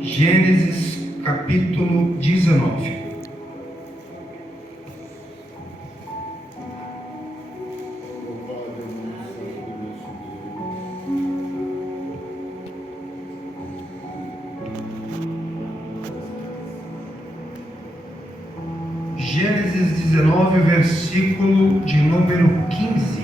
Gênesis capítulo 19. Gênesis 19, versículo de número 15.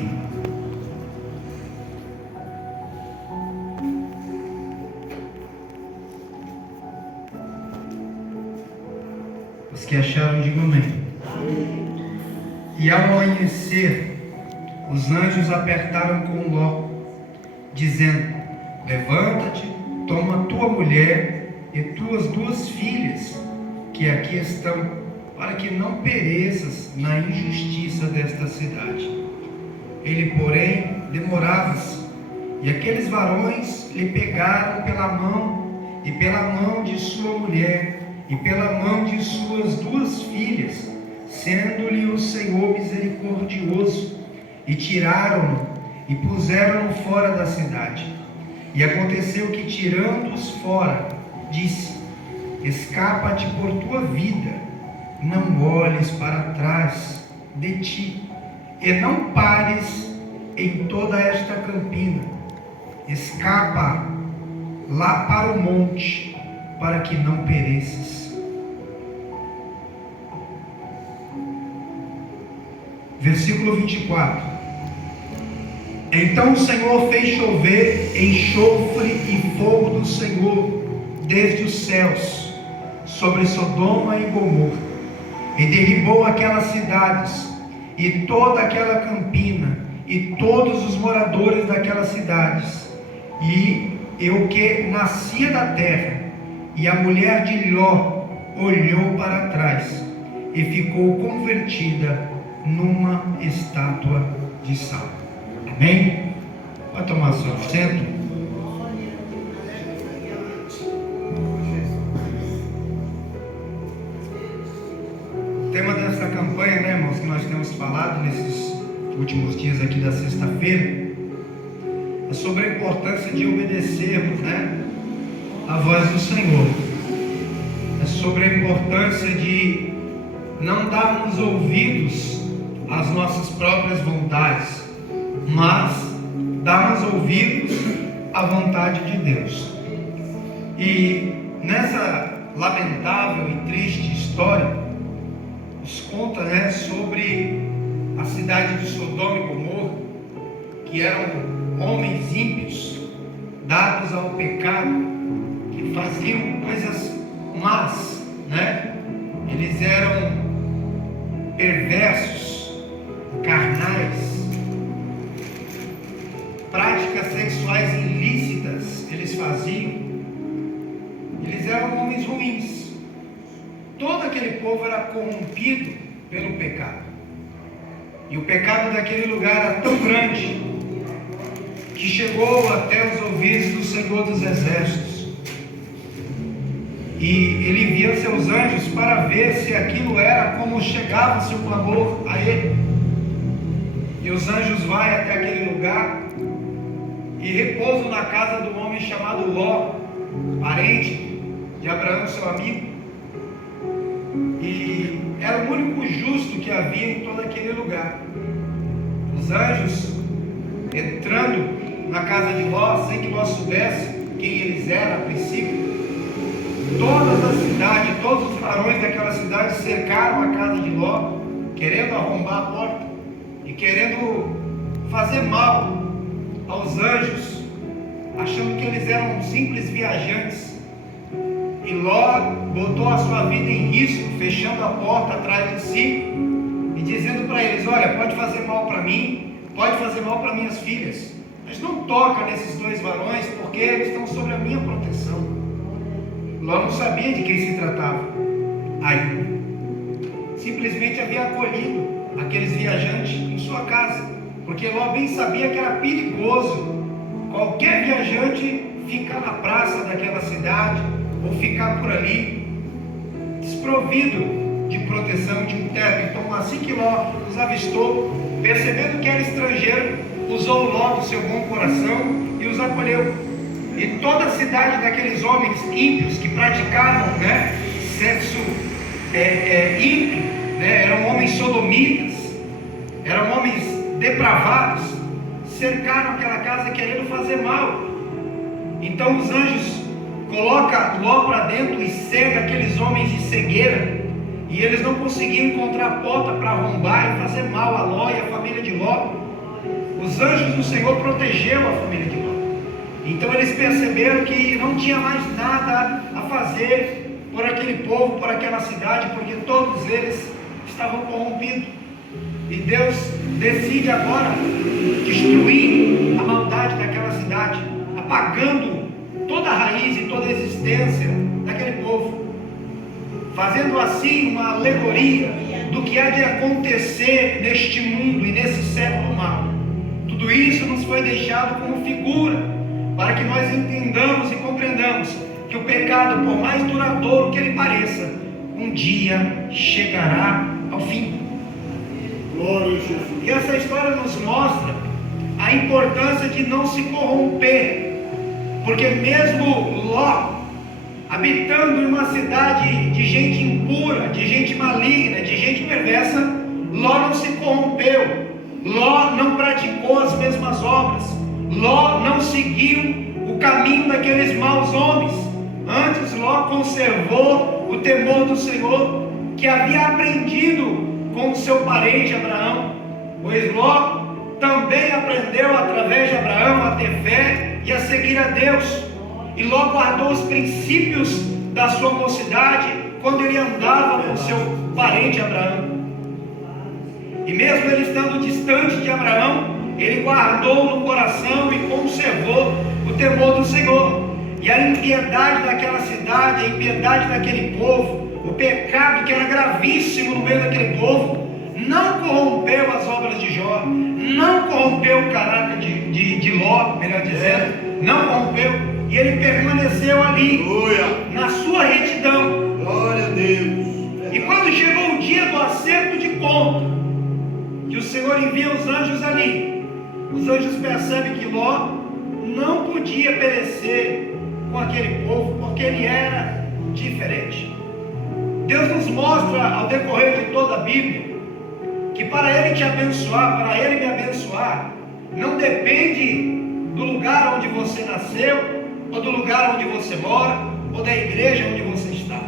Os que acharam, digam amém. E ao amanhecer, os anjos apertaram com Ló, dizendo: levanta-te, toma tua mulher e tuas duas filhas, que aqui estão, para que não pereças na injustiça desta cidade. Ele, porém, demorava-se, e aqueles varões lhe pegaram pela mão, e pela mão de sua mulher, e pela mão de suas duas filhas, sendo-lhe o Senhor misericordioso, e tiraram-no, e puseram-no fora da cidade. E aconteceu que, tirando-os fora, disse: escapa-te por tua vida, não olhes para trás de ti, e não pares em toda esta campina. Escapa lá para o monte, para que não pereças. Versículo 24. Então o Senhor fez chover enxofre e fogo do Senhor desde os céus sobre Sodoma e Gomorra, e derribou aquelas cidades e toda aquela campina e todos os moradores daquelas cidades, e o que nascia da terra. E a mulher de Ló olhou para trás e ficou convertida numa estátua de sal. Amém? Pode tomar seu assento. O tema dessa campanha, né, irmãos, que nós temos falado nesses últimos dias aqui da sexta-feira, é sobre a importância de obedecermos, né, a voz do Senhor. É sobre a importância de não darmos ouvidos às nossas próprias vontades, mas darmos ouvidos à vontade de Deus. E nessa lamentável e triste história, nos conta, né, sobre a cidade de Sodoma e Gomorra, que eram homens ímpios, dados ao pecado, que faziam coisas más, né? Eles eram perversos, carnais, práticas sexuais ilícitas eles faziam. Eles eram homens ruins. Todo aquele povo era corrompido pelo pecado. E o pecado daquele lugar era tão grande que chegou até os ouvidos do Senhor dos Exércitos. E ele envia seus anjos para ver se aquilo era como chegava seu clamor a ele. E os anjos vão até aquele lugar e repousam na casa do homem chamado Ló, parente de Abraão, seu amigo. E era o único justo que havia em todo aquele lugar. Os anjos entrando na casa de Ló, sem que Ló soubesse quem eles eram a princípio, todas a cidade, todos os varões daquela cidade cercaram a casa de Ló, querendo arrombar a porta e querendo fazer mal aos anjos, achando que eles eram simples viajantes. E Ló botou a sua vida em risco, fechando a porta atrás de si e dizendo para eles: olha, pode fazer mal para mim, pode fazer mal para minhas filhas, mas não toca nesses dois varões, porque eles estão sob a minha proteção. Ló não sabia de quem se tratava ainda. Simplesmente havia acolhido aqueles viajantes em sua casa, porque Ló bem sabia que era perigoso qualquer viajante ficar na praça daquela cidade ou ficar por ali desprovido de proteção, de um teto. Então, assim que Ló os avistou, percebendo que era estrangeiro, usou Ló do seu bom coração e os acolheu. E toda a cidade daqueles homens ímpios que praticavam, né, sexo ímpio, né, eram homens sodomitas, eram homens depravados, cercaram aquela casa querendo fazer mal. Então os anjos colocam Ló para dentro e cega aqueles homens de cegueira, e eles não conseguiam encontrar porta para arrombar e fazer mal a Ló e a família de Ló. Os anjos do Senhor protegeu a família de Ló. Então eles perceberam que não tinha mais nada a fazer por aquele povo, por aquela cidade, porque todos eles estavam corrompidos. E Deus decide agora destruir a maldade daquela cidade, apagando toda a raiz e toda a existência daquele povo, fazendo assim uma alegoria do que há de acontecer neste mundo e nesse século mau. Tudo isso nos foi deixado como figura, para que nós entendamos e compreendamos que o pecado, por mais duradouro que ele pareça, um dia chegará ao fim. E essa história nos mostra a importância de não se corromper, porque mesmo Ló, habitando em uma cidade de gente impura, de gente maligna, de gente perversa, Ló não se corrompeu, Ló não praticou as mesmas obras, Ló não seguiu o caminho daqueles maus homens. Antes Ló conservou o temor do Senhor, que havia aprendido com o seu parente Abraão, pois Ló também aprendeu através de Abraão a ter fé e a seguir a Deus. E Ló guardou os princípios da sua mocidade quando ele andava com seu parente Abraão. E mesmo ele estando distante de Abraão, ele guardou no coração e conservou o temor do Senhor. E a impiedade daquela cidade, a impiedade daquele povo, o pecado que era gravíssimo no meio daquele povo, não corrompeu as obras de Jó, não corrompeu o caráter de Ló, melhor dizendo, não corrompeu, e ele permaneceu ali, na sua retidão. Glória a Deus. E quando chegou o dia do acerto de conta, que o Senhor envia os anjos ali, os anjos percebem que Ló não podia perecer com aquele povo, porque ele era diferente. Deus nos mostra ao decorrer de toda a Bíblia que para Ele te abençoar, para Ele me abençoar, não depende do lugar onde você nasceu, ou do lugar onde você mora, ou da igreja onde você está,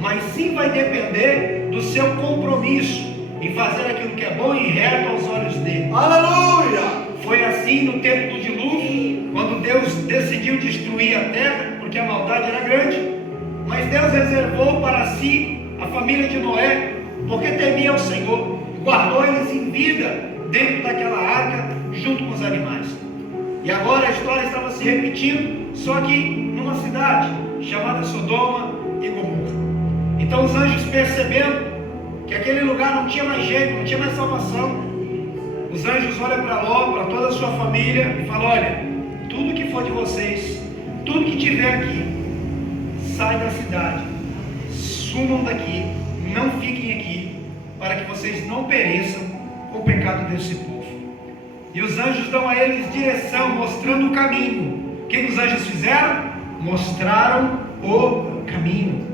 mas sim vai depender do seu compromisso em fazer aquilo que é bom e reto aos olhos dele. Aleluia! Foi assim no tempo do dilúvio, quando Deus decidiu destruir a terra, porque a maldade era grande, mas Deus reservou para si a família de Noé, porque temia o Senhor, guardou eles em vida dentro daquela arca, junto com os animais. E agora a história estava se repetindo, só que numa cidade chamada Sodoma e Gomorra. Então os anjos, percebendo que aquele lugar não tinha mais jeito, não tinha mais salvação, os anjos olham para Ló, para toda a sua família e falam: olha, tudo que for de vocês, tudo que tiver aqui, sai da cidade, sumam daqui, não fiquem aqui, para que vocês não pereçam com o pecado desse povo. E os anjos dão a eles direção, mostrando o caminho. O que os anjos fizeram? Mostraram o caminho.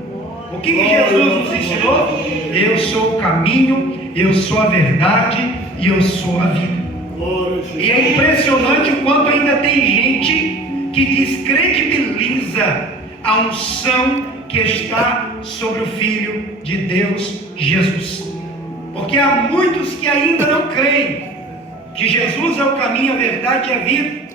O que Jesus nos ensinou? Eu sou o caminho, eu sou a verdade e eu sou a vida. E é impressionante o quanto ainda tem gente que descredibiliza a unção que está sobre o Filho de Deus, Jesus. Porque há muitos que ainda não creem que Jesus é o caminho, a verdade e a vida,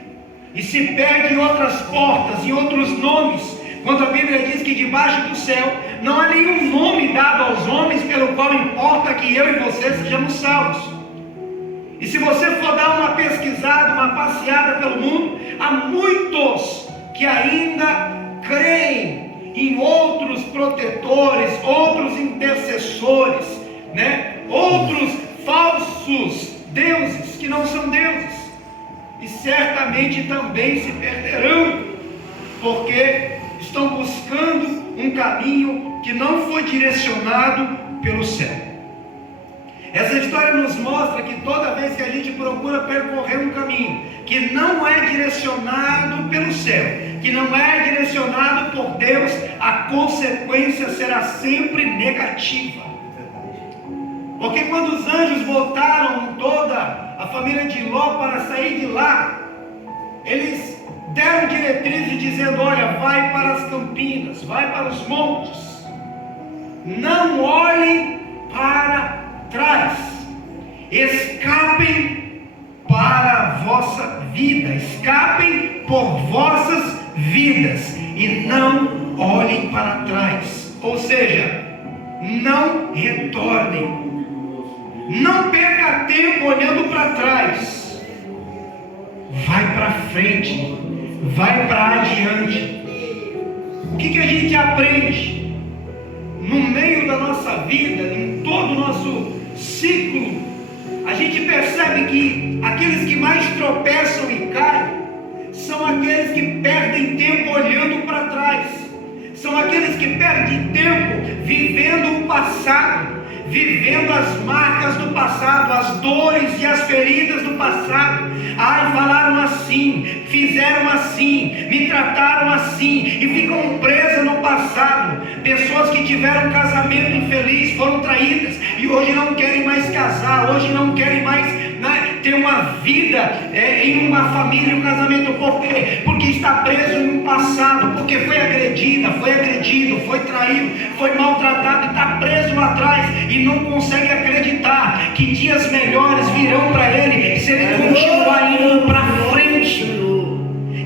e se perdem em outras portas, em outros nomes, quando a Bíblia diz que debaixo do céu não há nenhum nome dado aos homens pelo qual importa que eu e você sejamos salvos. E se você for dar uma pesquisada, uma passeada pelo mundo, há muitos que ainda creem em outros protetores, outros intercessores, outros falsos deuses que não são deuses, e certamente também se perderão, porque estão buscando um caminho que não foi direcionado pelo céu. Essa história nos mostra que toda vez que a gente procura percorrer um caminho que não é direcionado pelo céu, que não é direcionado por Deus, a consequência será sempre negativa. Porque quando os anjos voltaram toda a família de Ló para sair de lá, eles deram diretrizes dizendo: olha, vai para as campinas, vai para os montes, não olhem para trás, escapem para a vossa vida, escapem por vossas vidas e não olhem para trás. Ou seja, não retornem, não perca tempo olhando para trás, vai para frente, vai para adiante. O que a gente aprende no meio da nossa vida, em todo o nosso ciclo? A gente percebe que aqueles que mais tropeçam e caem são aqueles que perdem tempo olhando para trás, são aqueles que perdem tempo vivendo o passado, vivendo as marcas do passado, as dores e as feridas do passado. Ai, falaram assim, fizeram assim, me trataram assim, e ficam presas no passado. Pessoas que tiveram um casamento infeliz, foram traídas e hoje não querem mais casar, hoje não querem mais ter uma vida em uma família, um casamento. Por quê? Porque está preso em um passado, porque foi agredida, foi agredido, foi traído, foi maltratado e está preso lá atrás e não consegue acreditar que dias melhores virão para ele se ele continuar indo para frente.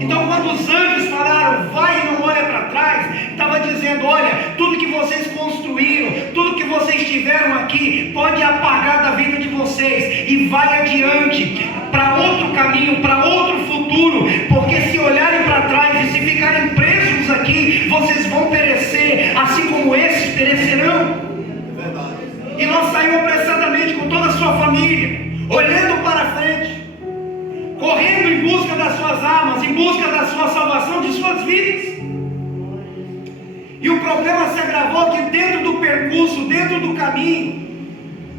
Então, quando os anjos falaram, vai e não olha para trás, estava dizendo: olha, tudo que vocês construíram, tudo que vocês tiveram aqui, pode apagar da vida de vocês e vai adiante para outro caminho, para outro futuro, porque se olharem para trás e se ficarem presos aqui, vocês vão perecer, assim como esses perecerão. E Ló saiu apressadamente com toda a sua família, olhando para frente, correndo em busca das suas almas, em busca da sua salvação, de suas vidas. E o problema se agravou que dentro do percurso, dentro do caminho,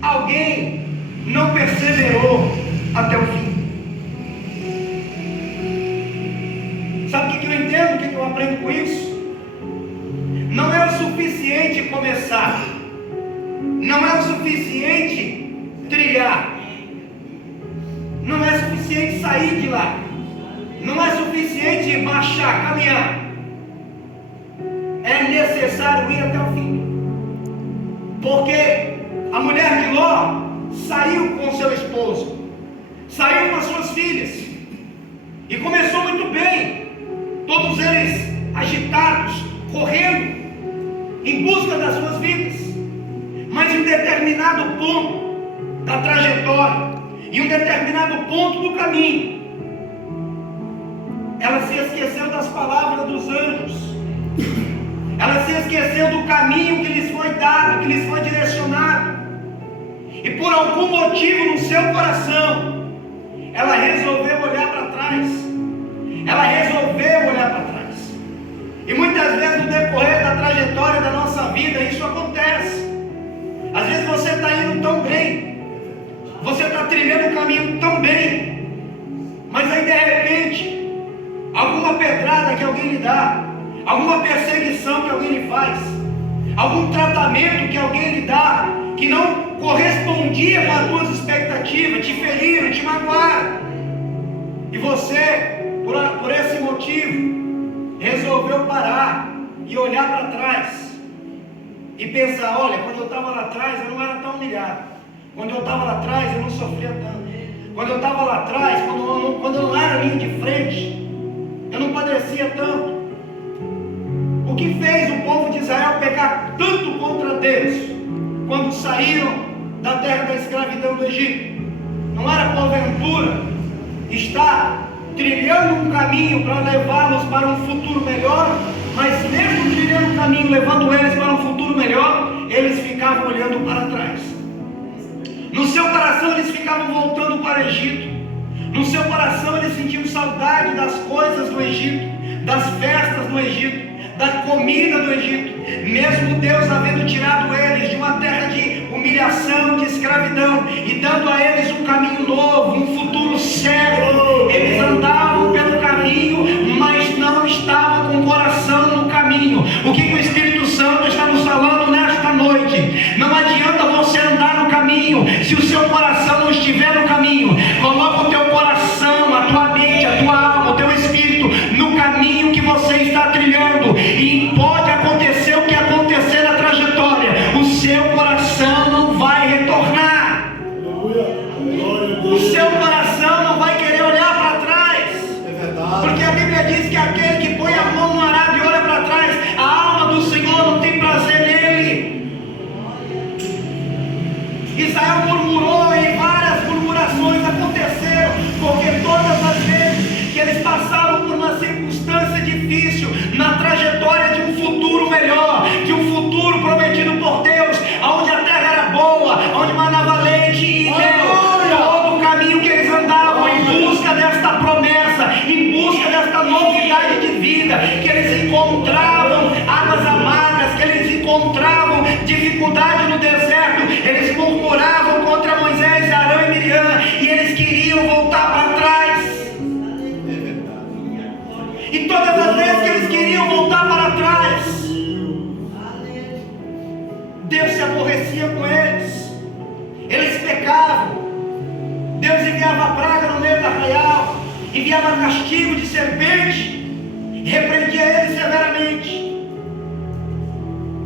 alguém não perseverou até o fim. Sabe o que eu entendo? O que eu aprendo com isso? Não é o suficiente começar, não é o suficiente trilhar, não é suficiente sair de lá, não é suficiente marchar, caminhar. É necessário ir até o fim. Porque a mulher de Ló saiu com seu esposo, saiu com as suas filhas, e começou muito bem, todos eles agitados, correndo em busca das suas vidas. Mas em um determinado ponto da trajetória, em um determinado ponto do caminho, ela se esqueceu das palavras dos anjos, ela se esqueceu do caminho que lhes foi dado, que lhes foi direcionado, e por algum motivo no seu coração, ela resolveu olhar para trás, ela resolveu olhar para trás. E muitas vezes no decorrer da trajetória da nossa vida, isso acontece. Às vezes você está indo tão bem, você está trilhando o caminho tão bem, mas aí de repente, alguma pedrada que alguém lhe dá, alguma perseguição que alguém lhe faz, algum tratamento que alguém lhe dá, que não correspondia com as tuas expectativas, te feriram, te magoaram, e você, por esse motivo, resolveu parar e olhar para trás e pensar: olha, quando eu estava lá atrás eu não era tão humilhado, quando eu estava lá atrás eu não sofria tanto, quando eu estava lá atrás, quando eu não era linha de frente, eu não padecia tanto. O que fez o povo de Israel pecar tanto contra Deus quando saíram da terra da escravidão do Egito? Não era porventura estar trilhando um caminho para levá-los para um futuro melhor, mas mesmo trilhando um caminho, levando eles para um futuro melhor, eles ficavam olhando para trás. No seu coração eles ficavam voltando para o Egito, no seu coração eles sentiam saudade das coisas do Egito, das festas do Egito, da comida do Egito. Mesmo Deus havendo tirado eles de uma terra de humilhação, de escravidão, e dando a eles um caminho novo, um futuro certo, eles andavam pelo caminho, mas não estavam Bíblia diz que aquele que põe a mão no arado e olha para trás, a alma do Senhor não tem prazer nele. Israel murmurou e várias murmurações aconteceram, porque todas as vezes que eles passavam por uma circunstância difícil, na trajetória de um futuro melhor, de um futuro prometido por Deus, onde a terra era boa, onde manava leite e mel, todo o caminho que eles andavam em busca desta promessa, em busca desta novidade de vida, que eles encontravam águas amargas, que eles encontravam dificuldade no deserto, eles murmuravam contra Moisés, Arão e Miriam, e eles queriam voltar para trás. E todas as vezes que eles queriam voltar para trás, Deus se aborrecia com eles. Eles pecavam. Deus enviava praga no meio do arraial, enviava castigo de serpente, repreendia eles severamente.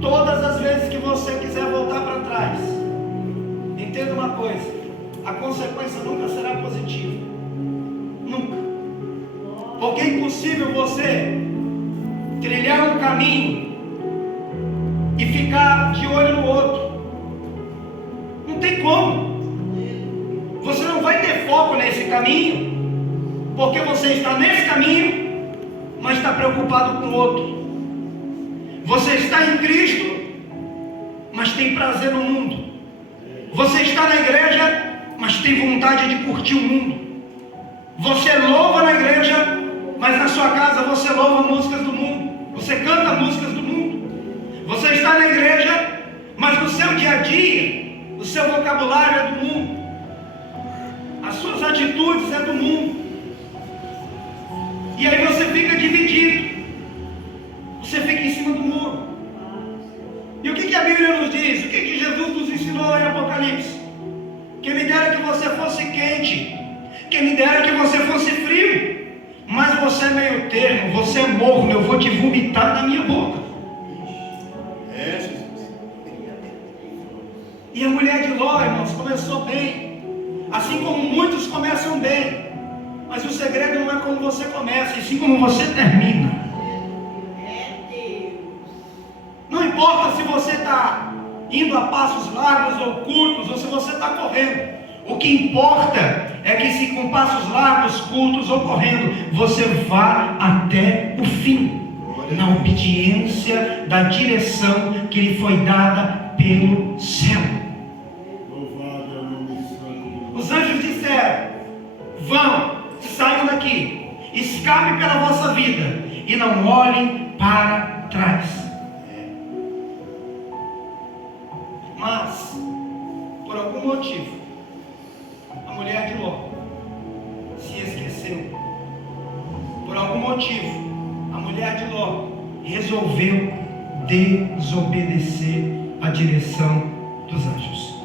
Todas as vezes que você quiser voltar para trás, entenda uma coisa: a consequência nunca será positiva. Nunca. Porque é impossível você trilhar um caminho e ficar de olho no outro. Não tem como. Você não vai ter foco nesse caminho, porque você está nesse caminho, mas está preocupado com o outro. Você está em Cristo, mas tem prazer no mundo. Você está na igreja, mas tem vontade de curtir o mundo. Você louva na igreja, mas na sua casa você louva músicas do mundo. Você canta músicas do mundo. Você está na igreja, mas no seu dia a dia, o seu vocabulário é do mundo. As suas atitudes é do mundo. E aí você fica dividido. Você fica em cima do muro. E o que a Bíblia nos diz? O que Jesus nos ensinou lá em Apocalipse? Quem me dera que você fosse quente, quem me dera que você fosse frio, mas você é meio termo, você é morno, eu vou te vomitar na minha boca. É, Jesus. E a mulher de Ló, irmãos, começou bem, assim como muitos começam bem, mas o segredo não é como você começa, e sim como você termina. Não importa se você está indo a passos largos ou curtos, ou se você está correndo. O que importa é que se com passos largos, curtos ou correndo, você vá até o fim, na obediência da direção que lhe foi dada pelo céu. Os anjos disseram: vão, saiam daqui, escape pela vossa vida e não olhem para trás. Mas, por algum motivo, a mulher de Ló se esqueceu. Por algum motivo, a mulher de Ló resolveu desobedecer a direção dos anjos.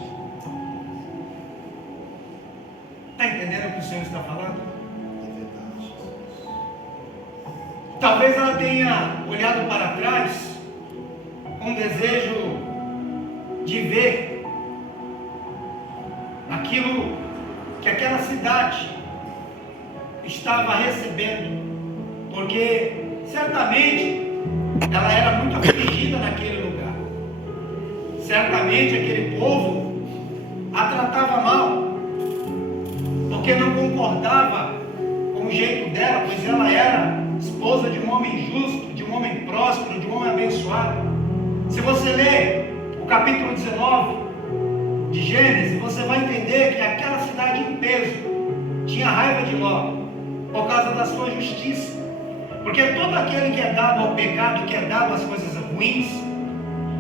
Está entendendo o que o Senhor está falando? Talvez ela tenha olhado para trás com desejo de ver aquilo que aquela cidade estava recebendo, porque certamente ela era muito afligida naquele lugar. Certamente aquele povo a tratava mal, porque não concordava com o jeito dela, pois ela era esposa de um homem justo, de um homem próspero, de um homem abençoado. Se você ler o capítulo 19 de Gênesis, você vai entender que aquela cidade em peso tinha raiva de Ló por causa da sua justiça, porque todo aquele que é dado ao pecado, que é dado às coisas ruins,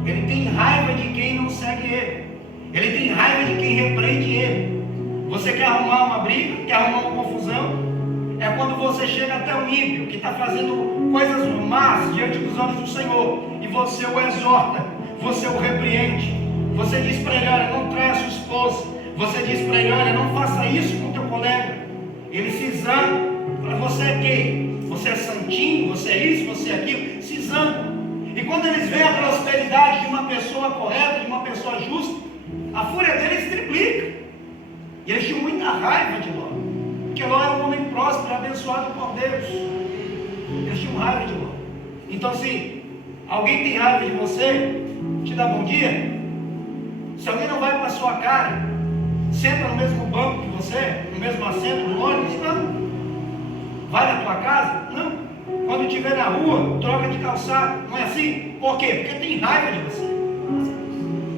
ele tem raiva de quem não segue ele tem raiva de quem repreende ele. Você quer arrumar uma briga, quer arrumar uma confusão, é quando você chega até o ímpio que está fazendo coisas más diante dos olhos do Senhor, e você o exorta, você o repreende, você diz para ele: olha, não traia sua esposa. Você diz para ele: olha, não faça isso com teu colega. Ele se zanga. Para você é quem? Você é santinho, você é isso, você é aquilo, se zanga. E quando eles veem a prosperidade de uma pessoa correta, de uma pessoa justa, a fúria deles triplica. E eles tinham muita raiva de Ló, porque Ló era um homem próspero, abençoado por Deus. tinham raiva de Ló. Então, se alguém tem raiva de você, te dá bom dia. Se alguém não vai para a sua cara, senta no mesmo banco que você, no mesmo assento, no ônibus, não. Vai na tua casa? Não. Quando estiver na rua, troca de calçado. Não é assim? Por quê? Porque tem raiva de você.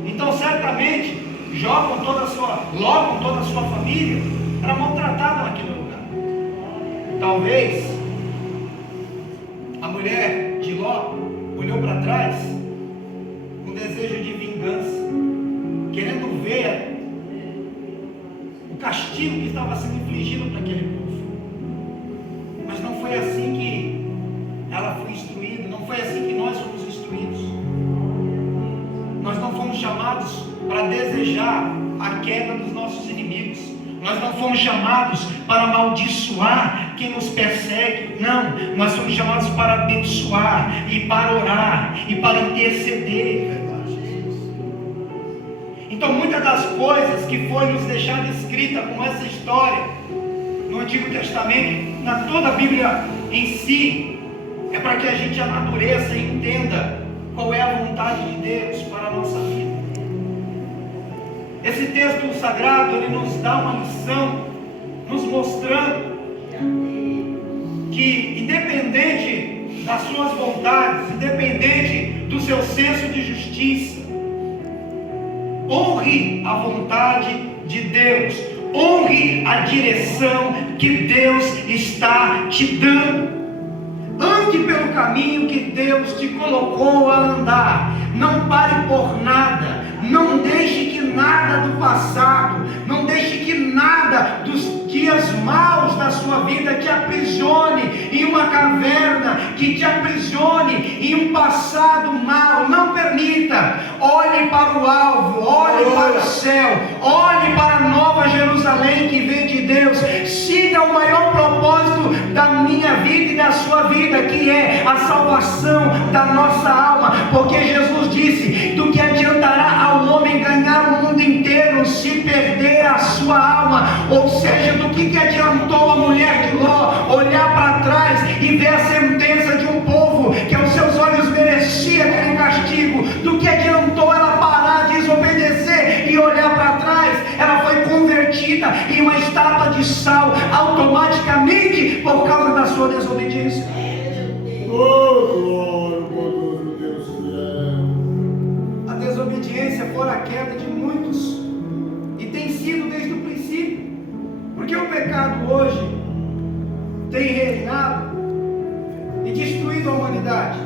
Então, certamente, Ló com toda a sua família era maltratada naquele lugar. Talvez a mulher de Ló olhou para trás com desejo de vingança, querendo ver o castigo que estava sendo infligido para aquele povo. Mas não foi assim que ela foi instruída, não foi assim que nós fomos instruídos. Nós não fomos chamados para desejar a queda dos nossos inimigos. Nós não fomos chamados para amaldiçoar quem nos persegue. Não, nós somos chamados para abençoar e para orar e para interceder. Então, muitas das coisas que foi nos deixada escrita com essa história no Antigo Testamento, na toda a Bíblia em si, é para que a gente amadureça e entenda qual é a vontade de Deus para a nossa vida. Esse texto sagrado, ele nos dá uma lição, nos mostrando que, independente das suas vontades, independente do seu senso de justiça, honre a vontade de Deus, honre a direção que Deus está te dando. Ande pelo caminho que Deus te colocou a andar. Não pare por nada. Não deixe que nada do passado, não deixe que nada dos dias maus da sua vida te aprisione em uma caverna, que te aprisione em um passado mau. Não permita. Olhe para o alvo, olhe para o céu, olhe para a nova Jerusalém que vem de Deus. Siga o maior propósito da minha vida e da sua vida, que é a salvação da nossa alma. Porque Jesus disse: do que adiantará ao homem ganhar o mundo inteiro se perder a sua alma? Ou seja, do que adiantou a mulher de Ló olhar para trás e ver a sentença de um povo que aos seus olhos merecia aquele castigo? Do que adiantou ela parar de desobedecer e olhar para trás? Ela foi convertida em uma estátua de sal automaticamente por causa da sua desobediência. A desobediência foi a queda de muitos, e tem sido desde o princípio. Porque o pecado hoje tem reinado e destruído a humanidade?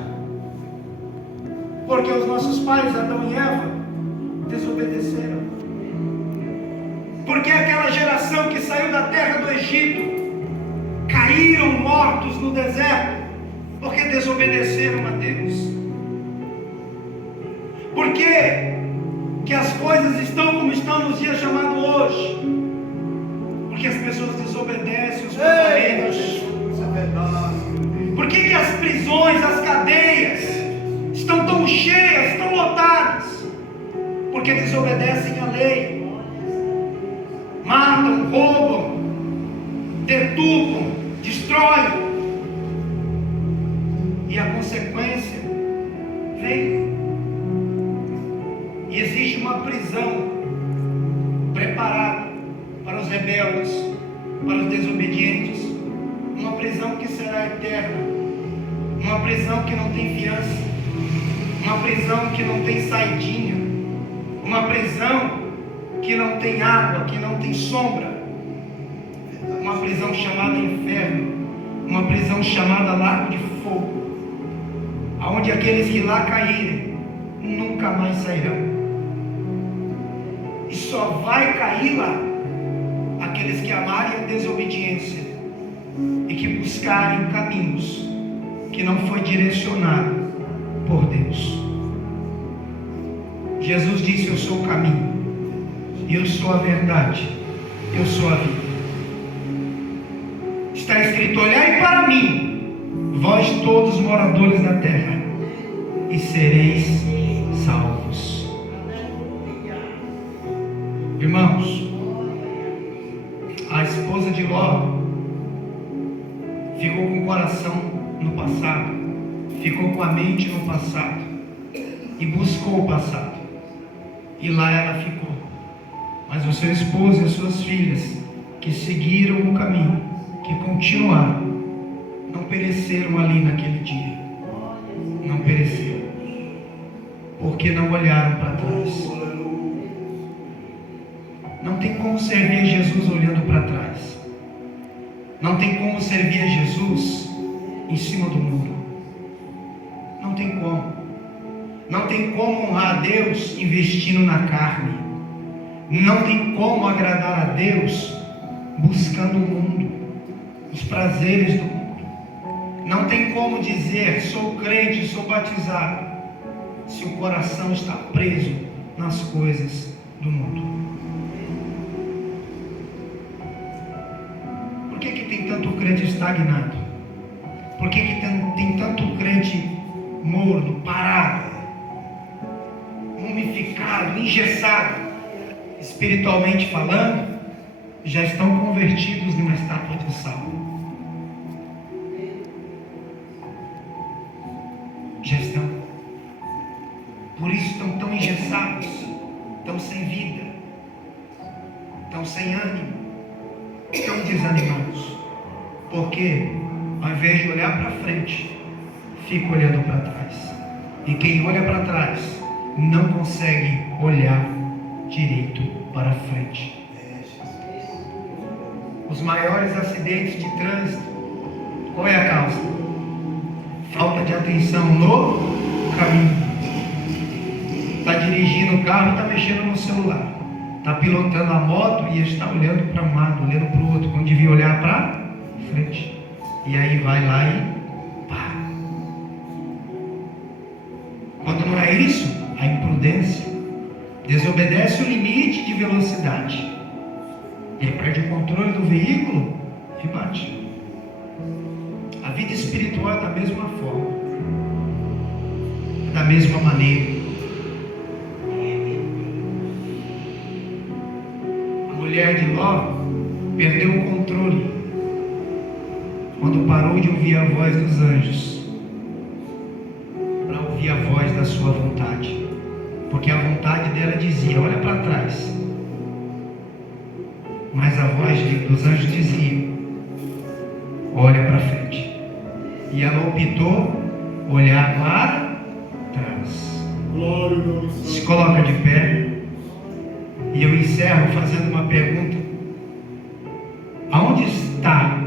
Porque os nossos pais, Adão e Eva, desobedeceram. Porque aquela geração que saiu da terra do Egito caíram mortos no deserto, porque desobedeceram a Deus. Por que as coisas estão como estão nos dias chamados hoje? Porque as pessoas desobedecem os mandamentos. Por que as prisões, as cadeias estão tão cheias, tão lotadas? Porque desobedecem a lei. Matam, roubam, detupam, destroem. E a consequência vem. E existe uma prisão preparada para os rebeldes, para os desobedientes. Uma prisão que será eterna. Uma prisão que não tem fiança. Uma prisão que não tem saidinha. Uma prisão que não tem água, que não tem sombra. Uma prisão chamada inferno. Uma prisão chamada lago de fogo, aonde aqueles que lá caírem nunca mais sairão. E só vai cair lá aqueles que amarem a desobediência e que buscarem caminhos que não foi direcionado por Deus. Jesus disse: eu sou o caminho, eu sou a verdade, eu sou a vida. Está escrito: olhai para mim, vós todos moradores da terra, e sereis salvos. Irmãos, a esposa de Ló ficou com o coração no passado, ficou com a mente no passado e buscou o passado. E lá ela ficou. Mas o seu esposo e as suas filhas, que seguiram o caminho, que continuaram, não pereceram ali naquele dia. Não pereceram. Porque não olharam para trás. Não tem como servir a Jesus olhando para trás. Não tem como servir a Jesus em cima do muro. Não tem como. Não tem como honrar a Deus investindo na carne. Não tem como agradar a Deus buscando o mundo, os prazeres do mundo. Não tem como dizer, sou crente, sou batizado, se o coração está preso nas coisas do mundo. Por que tem tanto crente estagnado? Por que tem tanto crente morno, parado, mumificado, engessado? Espiritualmente falando, já estão convertidos numa estátua de sal. Já estão. Por isso estão tão engessados, estão sem vida, estão sem ânimo, estão desanimados. Porque ao invés de olhar para frente, fica olhando para trás. E quem olha para trás não consegue olhar direito para frente. Os maiores acidentes de trânsito, qual é a causa? Falta de atenção no caminho. Está dirigindo o carro e está mexendo no celular. Está pilotando a moto e está olhando para um lado, olhando para o outro, quando devia olhar para frente. E aí vai lá e pá. Quando não é isso, a imprudência. Desobedece o limite de velocidade. Ele perde o controle do veículo e bate. A vida espiritual é da mesma forma, da mesma maneira. A mulher de Ló perdeu o controle quando parou de ouvir a voz dos anjos para ouvir a voz da sua vontade. Porque a vontade dela dizia, olha para trás. Mas a voz dos anjos dizia, olha para frente. E ela optou olhar para trás. Se coloca de pé. E eu encerro fazendo uma pergunta. Aonde está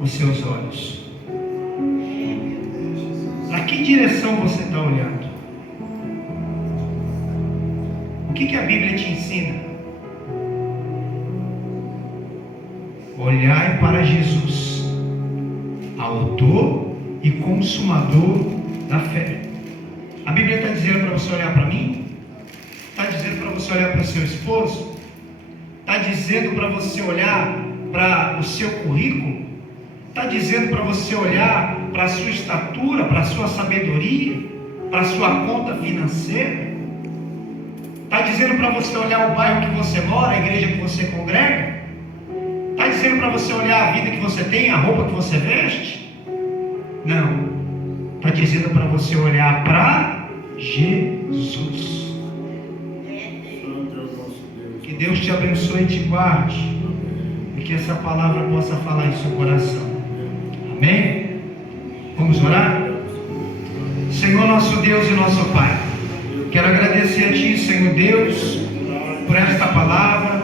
os seus olhos? Para que direção você está olhando? O que a Bíblia te ensina? Olhai para Jesus, autor e consumador da fé. A Bíblia está dizendo para você olhar para mim? Está dizendo para você olhar para o seu esposo? Está dizendo para você olhar para o seu currículo? Está dizendo para você olhar para a sua estatura, para a sua sabedoria, para a sua conta financeira? Está dizendo para você olhar o bairro que você mora, a igreja que você congrega? Está dizendo para você olhar a vida que você tem, a roupa que você veste? Não. Está dizendo para você olhar para Jesus. Que Deus te abençoe e te guarde. E que essa palavra possa falar em seu coração. Amém? Vamos orar? Senhor nosso Deus e nosso Pai, quero agradecer a Ti, Senhor Deus, por esta palavra,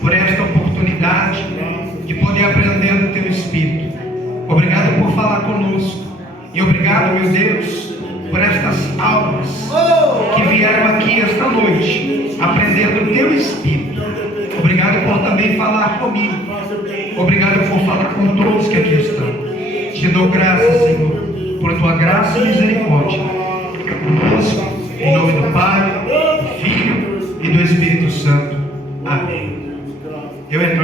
por esta oportunidade de poder aprender do Teu Espírito. Obrigado por falar conosco. E obrigado, meu Deus, por estas almas que vieram aqui esta noite aprender do Teu Espírito. Obrigado por também falar comigo. Obrigado por falar com todos que aqui estão. Te dou graças, Senhor, por Tua graça e misericórdia conosco, em nome do Pai, do Filho e do Espírito Santo. Amém. Eu retorno.